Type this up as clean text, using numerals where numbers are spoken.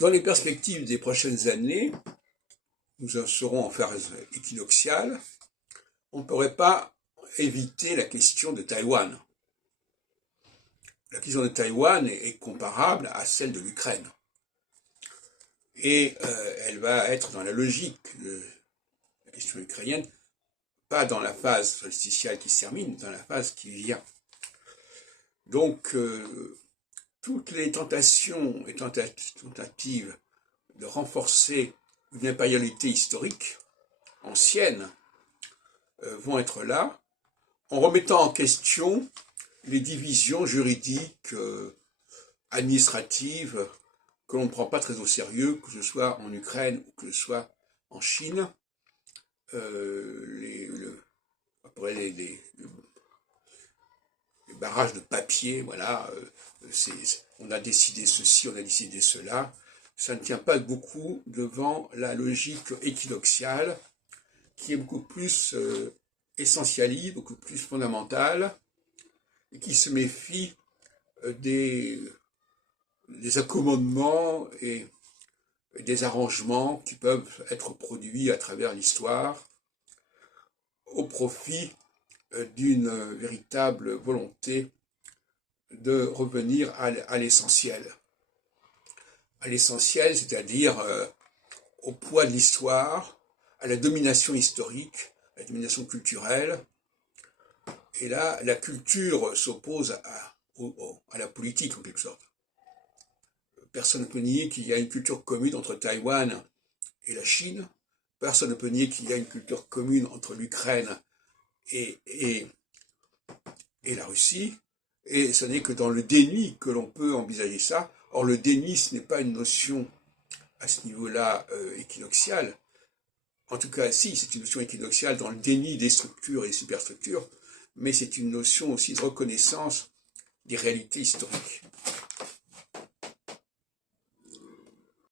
Dans les perspectives des prochaines années, nous en serons en phase équinoxiale. On ne pourrait pas éviter la question de Taïwan. La question de Taïwan est comparable à celle de l'Ukraine. Et elle va être dans la logique de la question ukrainienne, pas dans la phase solsticiale qui se termine, dans la phase qui vient. Donc, toutes les tentations et tentatives de renforcer une impérialité historique ancienne vont être là, en remettant en question les divisions juridiques, administratives, que l'on ne prend pas très au sérieux, que ce soit en Ukraine ou que ce soit en Chine. Après les barrages de papier, voilà, on a décidé ceci, on a décidé cela. Ça ne tient pas beaucoup devant la logique équinoxiale, qui est beaucoup plus essentialiste, beaucoup plus fondamentale, et qui se méfie des accommodements et des arrangements qui peuvent être produits à travers l'histoire au profit d'une véritable volonté de revenir à l'essentiel. À l'essentiel, c'est-à-dire au poids de l'histoire, à la domination historique, à la domination culturelle. Et là, la culture s'oppose à la politique, en quelque sorte. Personne ne peut nier qu'il y a une culture commune entre Taïwan et la Chine. Personne ne peut nier qu'il y a une culture commune entre l'Ukraine et la Russie. Et ce n'est que dans le déni que l'on peut envisager ça. Or, le déni, ce n'est pas une notion à ce niveau-là équinoxiale. En tout cas, si, c'est une notion équinoxiale dans le déni des structures et des superstructures, mais c'est une notion aussi de reconnaissance des réalités historiques.